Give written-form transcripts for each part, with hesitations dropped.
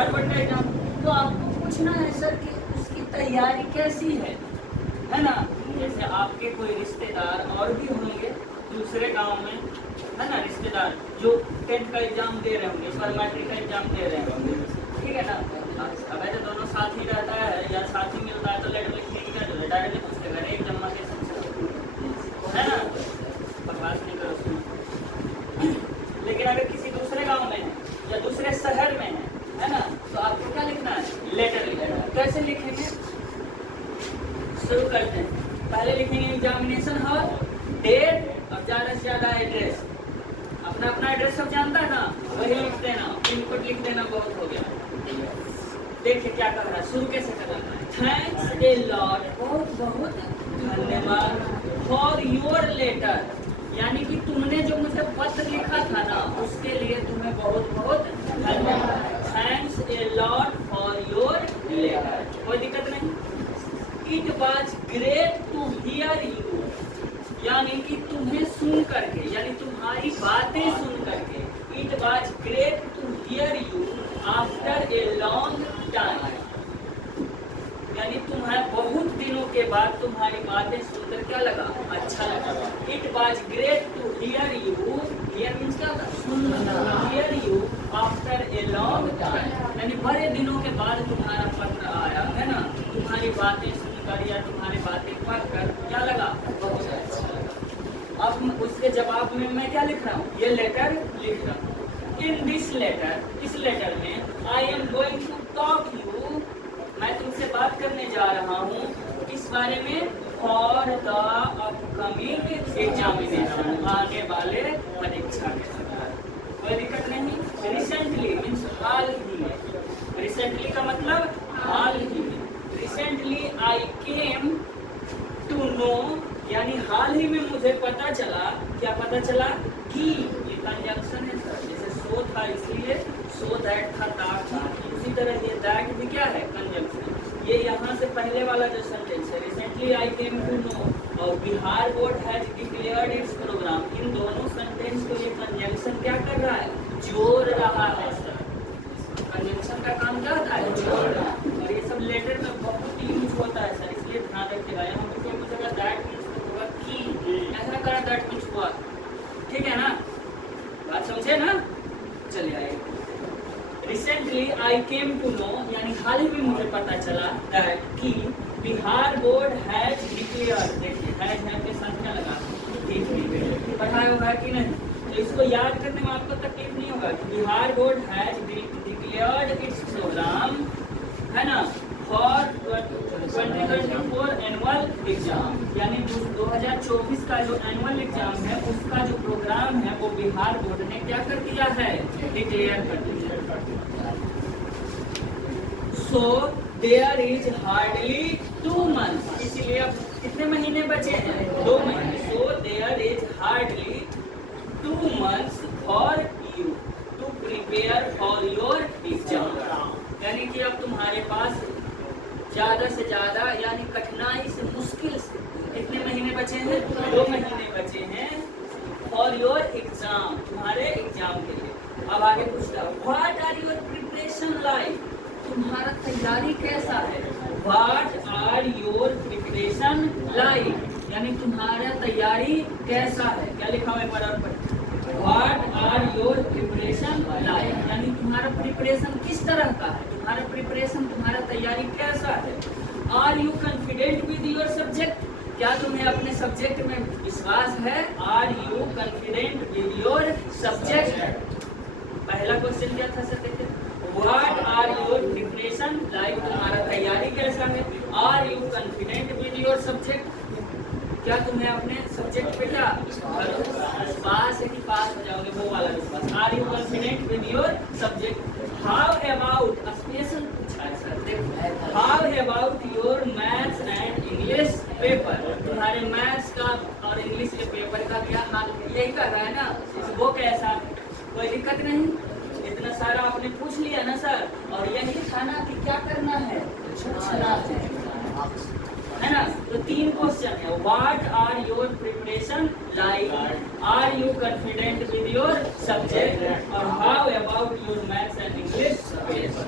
हर board का exam. तो आपको पूछना है सर कि उसकी तैयारी कैसी है ना। जैसे आपके कोई रिश्तेदार और भी होंगे दूसरे गांव में, है ना, रिश्तेदार जो 10th का एग्जाम दे रहे होंगे, पर मैट्रिक का एग्जाम दे रहे होंगे, ठीक है ना। अगर जो दोनों साथ ही रहता है या साथ ही मिलता है तो लेटर लिखने की क्या जरूरत है, डायरेक्टली पूछते हैं एक जमा के, है ना, बकवास नहीं करो उसमें। लेकिन अगर किसी दूसरे गांव में है या दूसरे शहर में है ना, तो आपको क्या लिखना है, लेटर लिखना है। कैसे लिखेंगे, शुरू करते हैं। पहले लिखेंगे एग्जामिनेशन हॉल, डेट और ज़्यादा से ज़्यादा एड्रेस। अपना अपना एड्रेस सब जानता है ना, वही लिख देना, पिन कोड लिख देना, बहुत हो गया। देखिए क्या कर रहा है, शुरू कैसे कर रहा है। थैंक्स ए लॉट, बहुत बहुत धन्यवाद, फॉर योर लेटर, यानी कि तुमने जो मुझे पत्र लिखा था ना उसके लिए तुम्हें बहुत बहुत धन्यवाद। Thanks a lot for your letter, कोई दिक्कत नहीं। It was great to hear you, यानी कि तुम्हें सुन करके, यानी तुम्हारी बातें सुन करके। It was great to hear you after a long time, यानी तुम्हें बहुत दिनों के बाद तुम्हारी बातें सुनकर क्या लगा, अच्छा लगा। It was great to hear you, hear means क्या होता है, सुनना, hear you after a long time, यानी बड़े दिनों के बाद तुम्हारा पत्र आया, है ना। तुम्हारी बातें सुनकर या तुम्हारी बातें पढ़कर क्या लगा, बहुत अच्छा लगा। अब उसके जवाब में मैं क्या लिख रहा हूँ, ये लेटर लिख रहा हूँ। इन दिस लेटर, इस लेटर में I am going to talk you, मैं तुमसे बात करने जा रहा हूँ इस बारे में, फॉर द अपकमिंग एग्जामिनेशन, आने वाले परीक्षा के समय। कोई दिक्कत नहीं। रिसेंटली मीन्स हाल ही में, रिसेंटली का मतलब हाल ही में। Recently I came to know, यानी हाल ही में मुझे पता चला, क्या पता चला कि, ये कंजंक्शन है सर, जैसे सो था इसलिए सो दैट था, ताक था, उसी तरह ये दैट भी क्या है, कंजंक्शन। ये यहाँ से पहले वाला जो सेंटेंस है, recently I came to know और Bihar board has declared its programme, इन दोनों सेंटेंस को ये कंजंक्शन क्या कर रहा है, जोड़ रहा है सर। कंजंक्शन का काम क्या होता है, जोड़ना, और ये सब लेटर में बहुत यूज होता है सर, इसलिए ध्यान रखिएगा। यहाँ पर कोई पूछेगा दैट मीन्स होगा कि, ऐसा करा दैट मीन्स हुआ, ठीक है ना, बात समझे ना। चलिए आइए, recently I came to know, यानी हाल ही में मुझे पता चला दैट कि बिहार बोर्ड हैज डिक्लेयर्ड, देखिए हैज है के साथ क्या लगा, पढ़ाया होगा कि नहीं, तो इसको याद करने में आपको तकलीफ नहीं होगा कि Bihar board has declared its program, है ना, फॉर 2024 एनुअल एग्जाम, यानी 2024 का जो एनुअल एग्जाम है उसका जो प्रोग्राम है वो बिहार बोर्ड ने क्या कर दिया है, डिक्लेयर कर दिया। So there is hardly 2 months, इसलिए अब कितने महीने बचे हैं, 2 महीने। So there is hardly 2 months for you to prepare for your exam, यानी कि अब तुम्हारे पास ज्यादा से ज्यादा, यानी कठिनाई से मुश्किल से कितने महीने बचे हैं, 2 महीने बचे हैं फॉर योर एग्जाम, तुम्हारे एग्जाम के लिए। अब आगे पूछता है what are your preparation like, तुम्हारा तैयारी कैसा है। What are your preparation like, यानी तुम्हारा तैयारी कैसा है, क्या लिखा हुआ है बराबर, what are your preparation like, यानी तुम्हारा प्रिपरेशन किस तरह का है, तुम्हारा प्रिपरेशन, तुम्हारा तैयारी कैसा है। Are you confident with your subject, क्या तुम्हें अपने सब्जेक्ट में विश्वास है। Are you confident with your subject, पहला क्वेश्चन क्या था सर, देखिए what are your preparation like, तुम्हारा तैयारी कैसा है। Are you confident with your subject, क्या तुम्हें अपने सब्जेक्ट पे क्या विश्वास है कि पास हो जाओगे, वो वाला विश्वास। Are you confident with your subject. How about, special पूछा है सर, देखो how about your maths and English paper, तुम्हारे मैथ्स का और इंग्लिश के पेपर का क्या हाल, यही कर रहा है ना, वो कैसा, कोई दिक्कत नहीं। इतना सारा आपने पूछ लिया ना सर, और यही था ना कि क्या करना है, पूछना है ना। तो 3 क्वेश्चन है, what are your preparation like, are you confident with your subject, और how about your maths and English paper.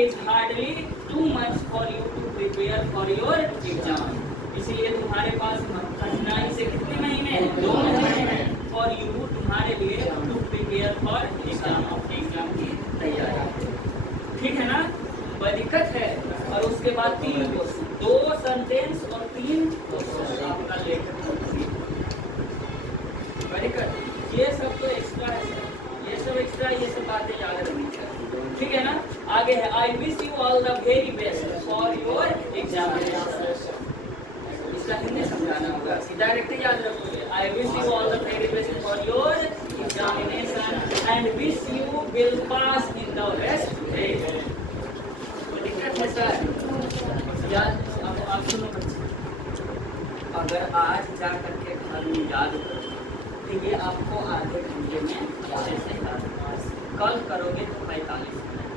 is hardly 2 months for you to prepare for your exam. इसलिए तुम्हारे पास कठिनाई से कितने महीने? 2 महीने for you तुम्हारे लिए to prepare for exam, अपने एग्जाम की तैयारी। ठीक है ना? दिक्कत है। और उसके बाद 3 क्वेश्चन, 2 सेंटेंस और 3 क्वेश्चन आपका लेटर। दिक्कत ये सब तो एक्स्ट्रा है सर, ये सब एक्स्ट्रा, ये सब बातें याद रखनी चाहिए। ठीक है ना? आगे है I wish you all the very best for your examination. इसका हिंदी समझाना होगा, डायरेक्ट याद रखोगे। I wish you all the very best for your examination and wish you will pass in the best way. दिक्कत है सर याद। अब आप सुनो बच्चे, अगर आज जा करके घर में याद करो तो ये आपको आधे घंटे में अच्छे से याद। कल करोगे तो 45 मिनट,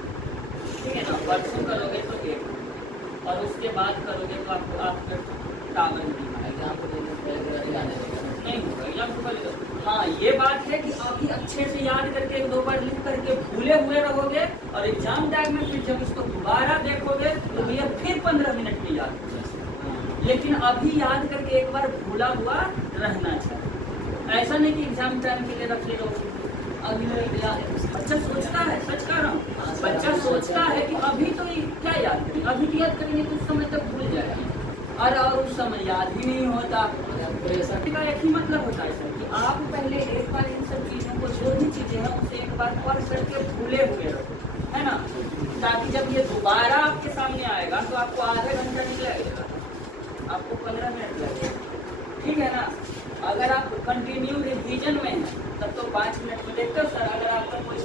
ठीक है ना? परसों करोगे तो 1 मिनट, और उसके बाद करोगे तो आपको आपके टावर नहीं होगा एग्जाम को पहले। हाँ, ये बात है कि अभी अच्छे से याद करके 1-2 बार लिख करके भूले हुए रहोगे, और एग्जाम टाइम में फिर जब उसको दोबारा देखोगे तो ये फिर 15 मिनट में याद हो जाएगा। लेकिन अभी याद करके एक बार भूला हुआ रहना चाहिए। ऐसा नहीं कि एग्जाम टाइम के लिए रख ले लो। अभी बच्चा सोचता है, सच कह रहा हूँ, बच्चा सोचता है कि अभी तो क्या याद करेंगे, अभी तो याद करेंगे तो उस समय तक भूल जाएगा, और उस समय याद ही नहीं होता। का एक ही मतलब होता है सर कि आप पहले एक बार इन सब चीज़ों को, जो भी चीज़ें हैं उसे एक बार पढ़ करके भूले हुए रहो, है ना? ताकि जब ये दोबारा आपके सामने आएगा तो आपको आधा घंटा नहीं लगेगा, आपको 15 मिनट लगेगा। ठीक है ना? अगर आप कंटिन्यू रिवीजन में हैं तब तो 5 मिनट में देखते हो सर। अगर आपका कोई